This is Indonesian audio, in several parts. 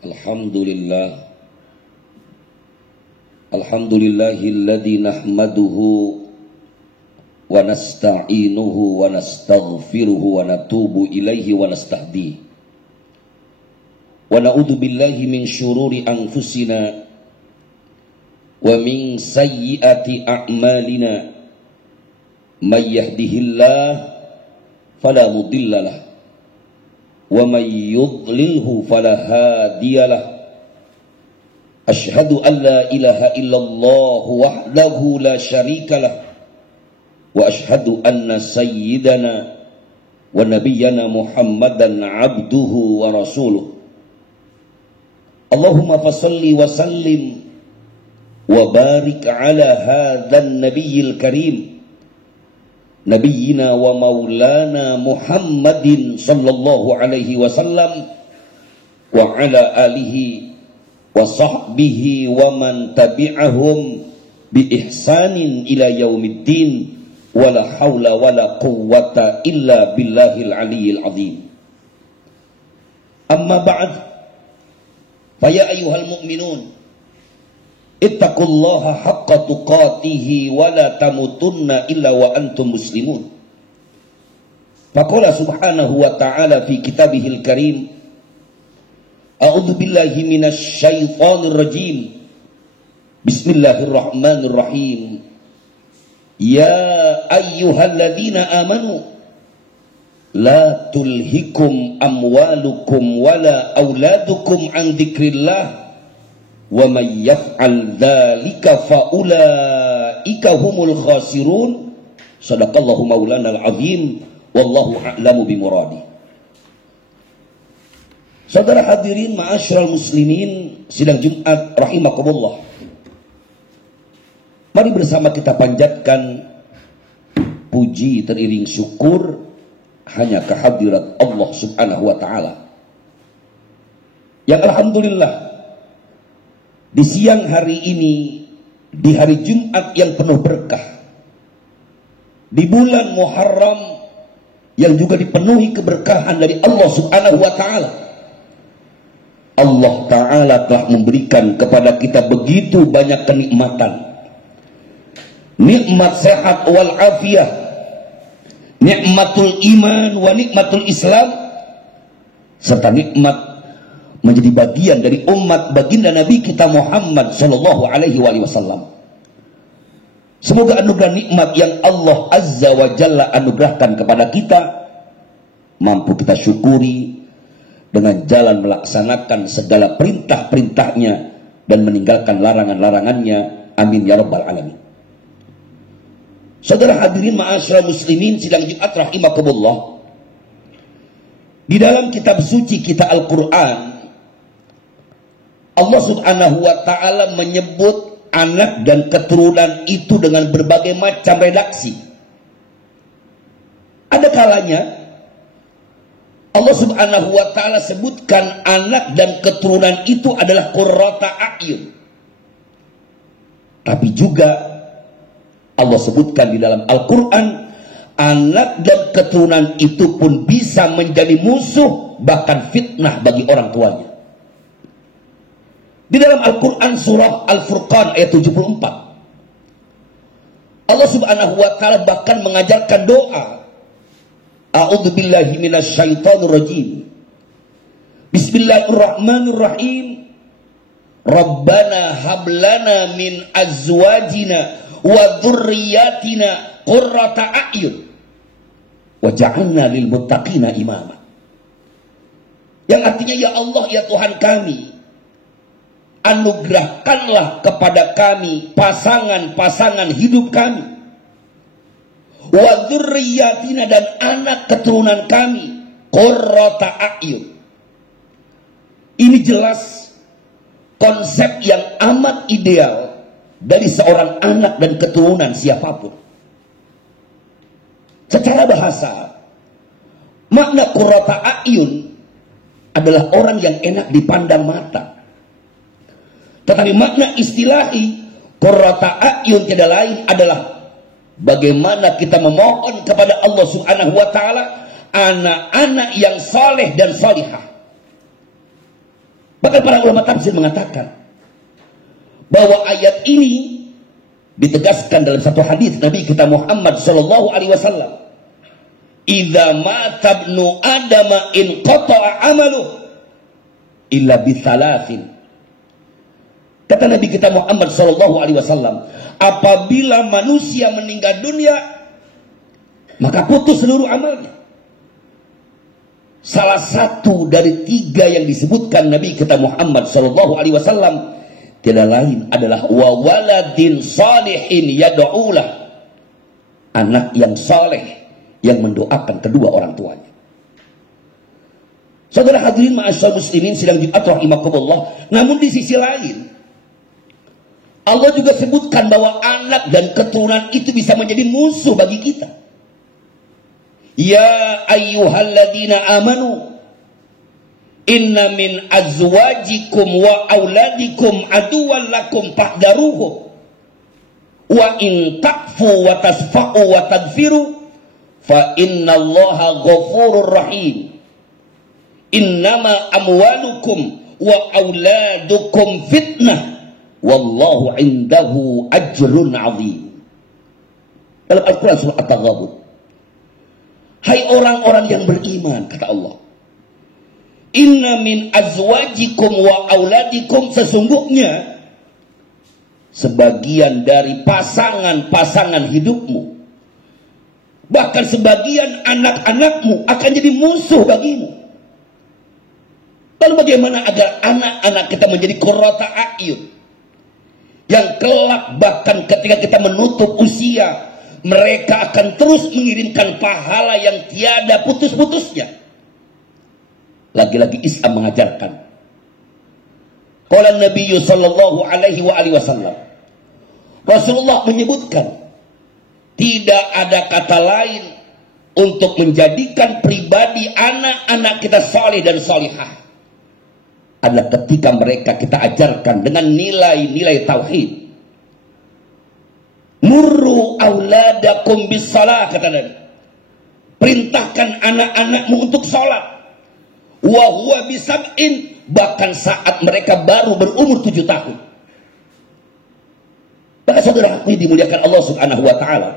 Alhamdulillah. Alhamdulillahilladzi nahmaduhu wa nasta'inuhu wa nastaghfiruhu wa natubu ilaihi wa nastahdihi. Wa na'udzu billahi min syururi anfusina wa min sayyiati a'malina. May yahdihillah fala mudilla lahu wa may yudlilhu fala hadiyalah. Asyhadu an la ilaha illallah wahdahu la syarikalah wa asyhadu anna sayyidana wa nabiyyana Muhammadan abduhu wa rasuluh. Allahumma fasalli wa sallim wa barik ala hadzal nabiyil karim nabiyyina wa maulana Muhammadin sallallahu alaihi wasallam wa ala alihi wa sahbihi wa man tabi'ahum bi ihsanin ila yaumiddin wa la haula wa la quwwata illa billahil aliyyil azim. Amma ba'd, fa ya ayyuhal mu'minun ittaqullaha haqqa tuqatihi wa la tamutunna illa wa antum muslimun. Faqala subhanahu wa ta'ala fi kitabihil karim, a'udzu billahi minasy syaithanir rajim. Bismillahirrahmanirrahim. Ya ayyuhalladzina amanu la tulhikum amwalukum wala auladukum an dzikrillah wa may yaf'al dzalika fa ulaika humul khasirun. Shadaqallahu maulanal azim wallahu a'lamu bimuradi. Saudara hadirin ma'asyiral muslimin sidang Jumat rahimakumullah. Mari bersama kita panjatkan puji teriring syukur hanya kehadirat Allah Subhanahu wa taala. Yang alhamdulillah di siang hari ini, di hari Jumat yang penuh berkah, di bulan Muharram yang juga dipenuhi keberkahan dari Allah Subhanahu wa taala, Allah taala telah memberikan kepada kita begitu banyak kenikmatan. Nikmat sehat wal afiyah, nikmatul iman wa nikmatul Islam, serta nikmat menjadi bagian dari umat baginda Nabi kita Muhammad sallallahu alaihi wasallam. Semoga anugerah nikmat yang Allah Azza wa Jalla anugerahkan kepada kita mampu kita syukuri dengan jalan melaksanakan segala perintah-perintahnya dan meninggalkan larangan-larangannya. Amin ya rabbal alamin. Saudara hadirin ma'asyiral muslimin sidang Jumat rahimakumullah. Di dalam kitab suci kita Al-Qur'an, Allah Subhanahu wa taala menyebut anak dan keturunan itu dengan berbagai macam redaksi. Ada kalanya Allah Subhanahu wa taala sebutkan anak dan keturunan itu adalah qurrata a'yun. Tapi juga Allah sebutkan di dalam Al-Qur'an anak dan keturunan itu pun bisa menjadi musuh, bahkan fitnah bagi orang tuanya. Di dalam Al-Quran surah Al-Furqan ayat 74, Allah Subhanahu wa taala bahkan mengajarkan doa. A'udzu billahi minasy syaithanir rajim. Bismillahirrahmanirrahim. Rabbana hab lana min azwajina wa dzurriyyatina qurrata a'yun waj'alna lil muttaqina imama. Yang artinya, ya Allah, ya Tuhan kami, anugerahkanlah kepada kami pasangan-pasangan hidup kami, wa dzurriyyatina, dan anak keturunan kami, qurrata a'yun. Ini jelas konsep yang amat ideal dari seorang anak dan keturunan siapapun. Secara bahasa, makna qurrata a'yun adalah orang yang enak dipandang mata. Tetapi makna istilahi qurrata a'yun tidak lain adalah bagaimana kita memohon kepada Allah Subhanahu wa taala anak-anak yang saleh dan salihah. Bahkan para ulama tafsir mengatakan bahwa ayat ini ditegaskan dalam satu hadis Nabi kita Muhammad sallallahu alaihi wasallam, "Idza mata ibnu Adama in qata'a 'amaluhu illa bi thalathin." Kata Nabi kita Muhammad sallallahu alaihi wasallam, apabila manusia meninggal dunia, maka putus seluruh amalnya. Salah satu dari 3 yang disebutkan Nabi kita Muhammad sallallahu alaihi wasallam tidak lain adalah wa waladin salihin yad'ulah, anak yang saleh yang mendoakan kedua orang tuanya. Saudara hadirin ma'asyar muslimin sidang Jumat rahimakumullah, namun di sisi lain Allah juga sebutkan bahwa anak dan keturunan itu bisa menjadi musuh bagi kita. Ya ayyuhalladzina amanu inna min azwajikum wa auladikum aduwwan lakum fahdaruhu wa in ta'fu wa tasfa'u wa tadfiru fa innallaha ghafurur rahim. Innama amwalukum wa auladukum fitnah wallahu indahu ajrun azim. Dalam Al-Quran surah At-Taghabun, hai orang-orang yang beriman, kata Allah, inna min azwajikum wa auladikum, sesungguhnya sebagian dari pasangan-pasangan hidupmu, bahkan sebagian anak-anakmu akan jadi musuh bagimu. Lalu bagaimana agar anak-anak kita menjadi qurrata a'yun, yang kelak bahkan ketika kita menutup usia, mereka akan terus mengirimkan pahala yang tiada putus-putusnya. Lagi-lagi Islam mengajarkan. Qala Nabi sallallahu alaihi wasallam, Rasulullah menyebutkan tidak ada kata lain untuk menjadikan pribadi anak-anak kita saleh dan salihah adalah ketika mereka kita ajarkan dengan nilai-nilai tauhid. Murru auladakum bis salah, kata Nabi. Perintahkan anak-anakmu untuk sholat. Wa huwa bisab'in, bahkan saat mereka baru berumur 7 tahun. Maka saudara ini dimuliakan Allah subhanahu wa ta'ala.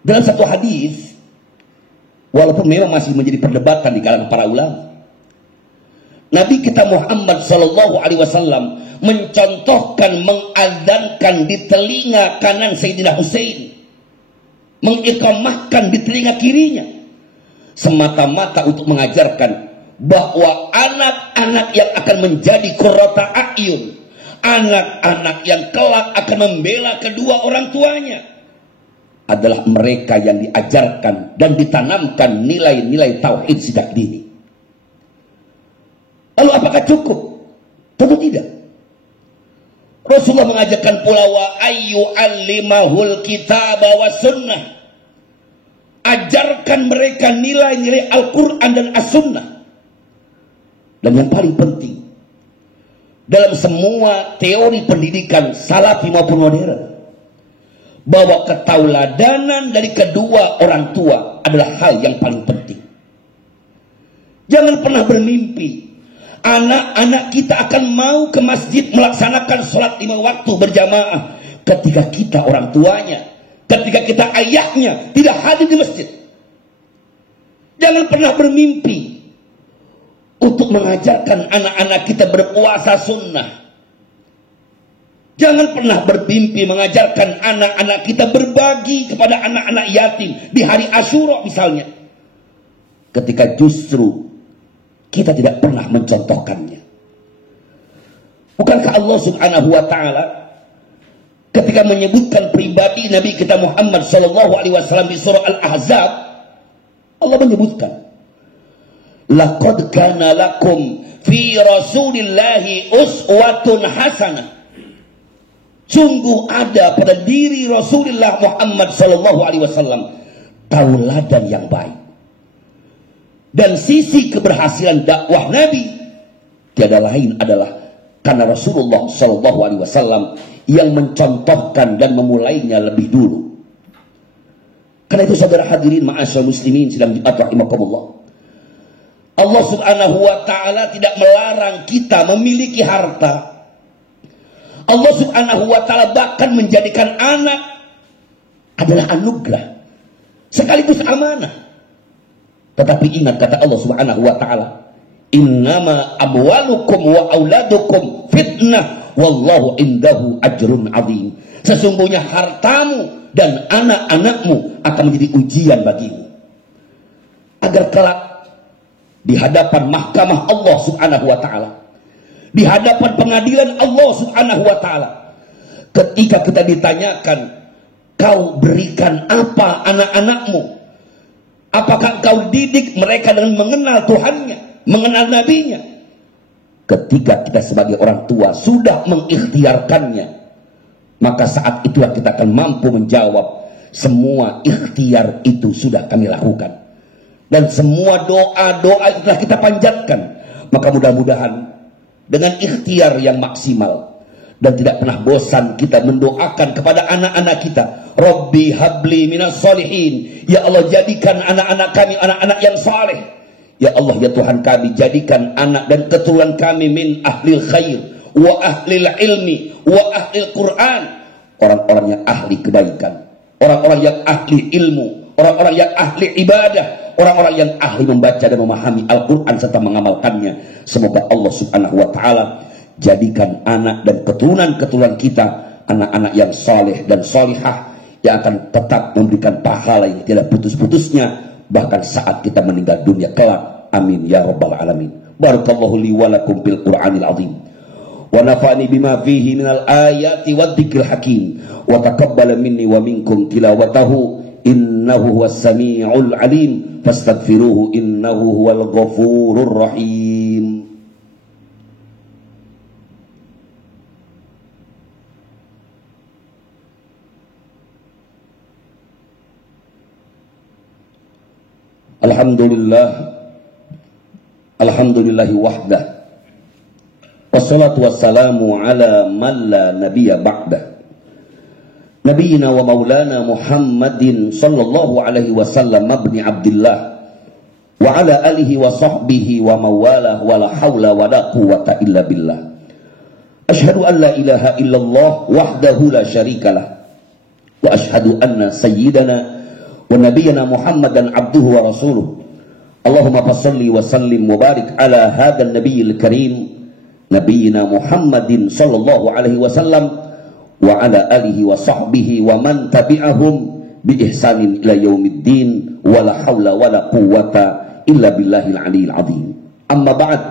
Dalam satu hadis, walaupun memang masih menjadi perdebatan di kalangan para ulama, Nabi kita Muhammad sallallahu alaihi wasallam mencontohkan, mengadzankan di telinga kanan Sayyidina Husain, mengiqamahkan di telinga kirinya, semata-mata untuk mengajarkan bahwa anak-anak yang akan menjadi qurrata a'yun, anak-anak yang kelak akan membela kedua orang tuanya, adalah mereka yang diajarkan dan ditanamkan nilai-nilai tauhid sejak dini. Lalu apakah cukup? Tentu tidak. Rasulullah mengajarkan pula wa ayyu allimahul kitaba wa sunnah. Ajarkan mereka nilai-nilai Al-Quran dan As-Sunnah. Dan yang paling penting, dalam semua teori pendidikan salafi maupun modern, bahwa ketauladanan dari kedua orang tua adalah hal yang paling penting. Jangan pernah bermimpi anak-anak kita akan mau ke masjid melaksanakan sholat 5 waktu berjamaah ketika kita orang tuanya, ketika kita ayahnya tidak hadir di masjid. Jangan pernah bermimpi untuk mengajarkan anak-anak kita berpuasa sunnah. Jangan pernah bermimpi mengajarkan anak-anak kita berbagi kepada anak-anak yatim di hari Asyura misalnya, ketika justru kita tidak pernah mencontohkannya. Bukankah Allah subhanahu wa ta'ala ketika menyebutkan pribadi Nabi kita Muhammad sallallahu alaihi wasallam di surah Al-Ahzab, Allah menyebutkan, laqad kana lakum fi rasulillahi uswatun hasanah. Sungguh ada pada diri Rasulullah Muhammad sallallahu alaihi wasallam tauladan yang baik. Dan sisi keberhasilan dakwah Nabi tiada lain adalah karena Rasulullah sallallahu alaihi wasallam yang mencontohkan dan memulainya lebih dulu. Karena itu saudara hadirin ma'asyar muslimin sedang rahimakumullah, Allah Subhanahu wa ta'ala tidak melarang kita memiliki harta. Allah Subhanahu wa ta'ala bahkan menjadikan anak adalah anugerah sekaligus amanah. Tetapi ingat kata Allah Subhanahu wa ta'ala, innama amwalukum wa auladukum fitnah wallahu indahu ajrun azim. Sesungguhnya hartamu dan anak-anakmu akan menjadi ujian bagimu, agar kelak di hadapan mahkamah Allah Subhanahu wa ta'ala, di hadapan pengadilan Allah Subhanahu wa ta'ala, ketika kita ditanyakan, kau berikan apa anak-anakmu? Apakah kau didik mereka dengan mengenal Tuhannya, mengenal Nabinya? Ketika kita sebagai orang tua sudah mengikhtiarkannya, maka saat itulah kita akan mampu menjawab, semua ikhtiar itu sudah kami lakukan. Dan semua doa-doa itu telah kita panjatkan. Maka mudah-mudahan dengan ikhtiar yang maksimal dan tidak pernah bosan kita mendoakan kepada anak-anak kita, Rabbi habli minas solihin. Ya Allah, jadikan anak-anak kami anak-anak yang saleh. Ya Allah, ya Tuhan kami, jadikan anak dan keturunan kami min ahlil khair wa ahlil ilmi wa ahlil Quran, orang-orang yang ahli kebaikan, orang-orang yang ahli ilmu, orang-orang yang ahli ibadah, orang-orang yang ahli membaca dan memahami Al-Quran serta mengamalkannya. Semoga Allah Subhanahu wa ta'ala jadikan anak dan keturunan-keturunan kita anak-anak yang saleh dan salihah, yang akan tetap memberikan pahala yang tidak putus-putusnya bahkan saat kita meninggal dunia kelak. Amin ya rabbal alamin. Barakallahu li wa lakum bil Qur'anil azim wa nafa'ani bima fihi minal ayati wad dzikril hakim wa taqabbala minni wa minkum tilawatahu innahu huwas samiul alim fastaghfiruhu innahu huwal ghafurur rahim. Alhamdulillahi wahdah, wassalatu wassalamu ala man la nabiyya ba'dah, nabiyina wa maulana Muhammadin sallallahu alaihi wasallam ibni Abdillah wa ala alihi wa sahbihi wa mawalah wa la hawla wa la quwwata illa billah. Ashhadu an la ilaha illallah wahdahu la syarikalah wa ashhadu anna sayyidana wa nabiyyana Muhammadan abduhu wa rasuluh. Allahumma fassalli wa sallim wa barik ala hadzal nabiyil karim nabiyyina Muhammadin sallallahu alaihi wasallam wa ala alihi wa sahbihi wa man tabi'ahum bi ihsanin ila yaumiddin wa la haula wa la quwwata illa billahil aliyil azim. Amma ba'd,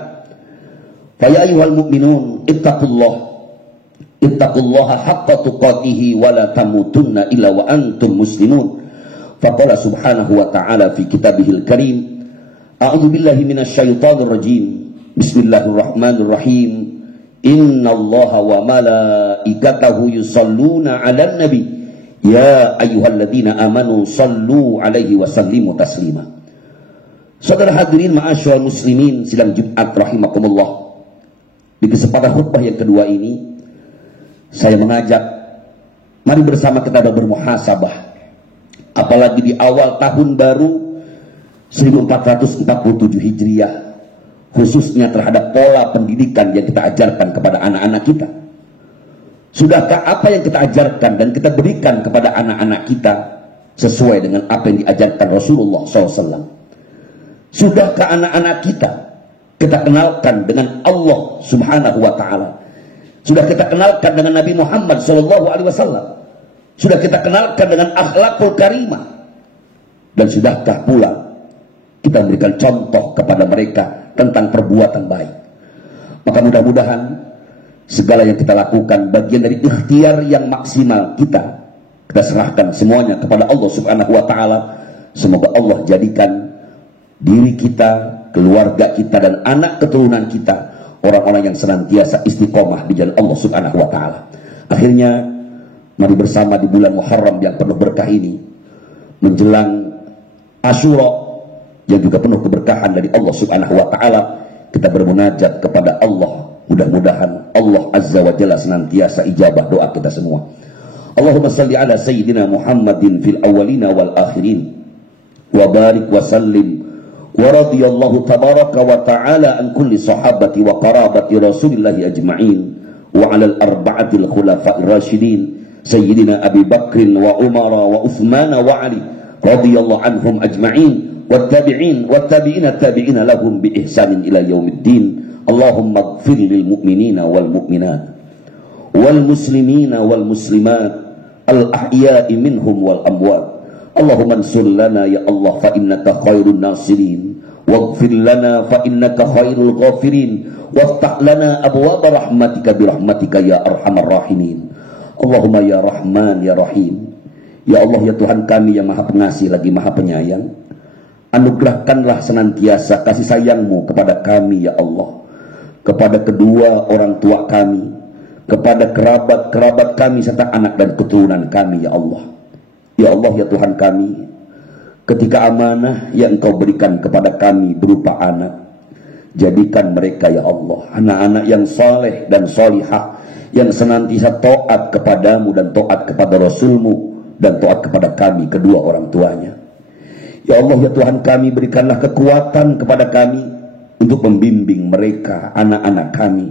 fa ya ayyuhal mu'minun ittaqullaha haqqa tuqatih wa la tamutunna illa wa antum muslimun. Faqala subhanahu wa ta'ala fi kitabihil karim, a'udzu billahi minasy syaithanir rajim, bismillahirrahmanirrahim, innallaha wa malaikatahu yusholluna 'alan nabi ya ayyuhalladzina amanu shallu 'alaihi wa sallimu taslima. Saudara hadirin ma'asyiral muslimin sidang Jumat rahimakumullah, di kesempatan khutbah yang kedua ini saya mengajak, mari bersama kita bermuhasabah, apalagi di awal tahun baru 1447 Hijriah, khususnya terhadap pola pendidikan yang kita ajarkan kepada anak-anak kita. Sudahkah apa yang kita ajarkan dan kita berikan kepada anak-anak kita sesuai dengan apa yang diajarkan Rasulullah SAW? Sudahkah anak-anak kita kenalkan dengan Allah Subhanahu wa ta'ala? Sudah kita kenalkan dengan Nabi Muhammad SAW? Sudah kita kenalkan dengan akhlakul karimah? Dan sudahkah pula kita memberikan contoh kepada mereka tentang perbuatan baik? Maka mudah-mudahan segala yang kita lakukan bagian dari ikhtiar yang maksimal kita serahkan semuanya kepada Allah Subhanahu wa ta'ala. Semoga Allah jadikan diri kita, keluarga kita, dan anak keturunan kita orang-orang yang senantiasa istiqomah di jalan Allah Subhanahu wa ta'ala. Akhirnya mari bersama di bulan Muharram yang penuh berkah ini, menjelang Asyura yang juga penuh keberkahan dari Allah Subhanahu wa ta'ala, kita bermunajat kepada Allah. Mudah-mudahan Allah Azza wa Jalla senantiasa ijabah doa kita semua. Allahumma salli ala Sayyidina Muhammadin fil awwalina wal akhirin wa barik wa sallim wa radiyallahu tabaraka wa ta'ala an kulli sahabati wa qarabati Rasulillahi ajma'in wa 'alal arba'atil khulafa'ir rasyidin sayyidina Abi Bakrin wa Umar wa Utsman wa Ali radiyallahu anhum ajma'in wattabi'in wattabi'ina tabi'ina lahum bi ihsanin ila yaumiddin. Allahumma ighfir lil mu'minina wal mu'minat wal muslimina wal muslimat al ahya'i minhum wal amwat. Allahumma ansur lana ya Allah fa innaka khairun nasirin waghfir lana fa innaka khairul ghafirin waftah lana abwaab rahmatika bi rahmatika ya arhamar rahimin. Allahumma ya Rahman ya Rahim. Ya Allah ya Tuhan kami yang Maha Pengasih lagi Maha Penyayang, anugerahkanlah senantiasa kasih sayang-Mu kepada kami ya Allah, kepada kedua orang tua kami, kepada kerabat-kerabat kami serta anak dan keturunan kami ya Allah. Ya Allah ya Tuhan kami, ketika amanah yang Engkau berikan kepada kami berupa anak, jadikan mereka ya Allah anak-anak yang saleh dan salihah, yang senantiasa taat kepadamu dan taat kepada Rasul-Mu dan taat kepada kami kedua orang tuanya. Ya Allah ya Tuhan kami, berikanlah kekuatan kepada kami untuk membimbing mereka, anak-anak kami,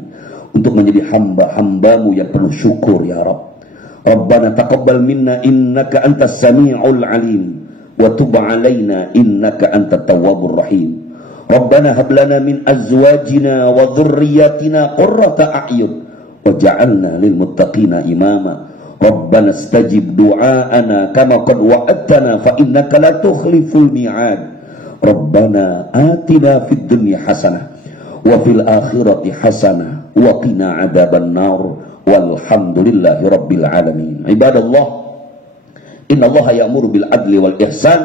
untuk menjadi hamba-hamba-Mu yang penuh syukur ya Rabb. Rabbana taqabbal minna innaka antas sami'ul alim wa tub 'alaina innaka antat tawwabur rahim. Rabbana hab lana min azwajina wa dhurriyyatina qurrata a'yun waj'alna lil muttaqina imama. Rabbana istajib du'aana kama qad wa'adtana fa innaka la tukhliful mi'ad. Rabbana atina fid dunya hasanah wa fil akhirati hasanah wa qina adzaban nar walhamdulillahi rabbil alamin. Ibadallah, innallaha ya'muru bil adli wal ihsan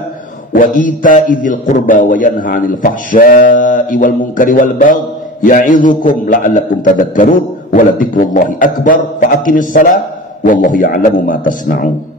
wa ita'i dzil qurba wa yanha 'anil fahsya'i wal munkari wal baghi ya'idzukum la'allakum tadhakkarun wa la dzikrullahi akbar fa aqimis shalah wallahu ya'lamu ma tasna'un.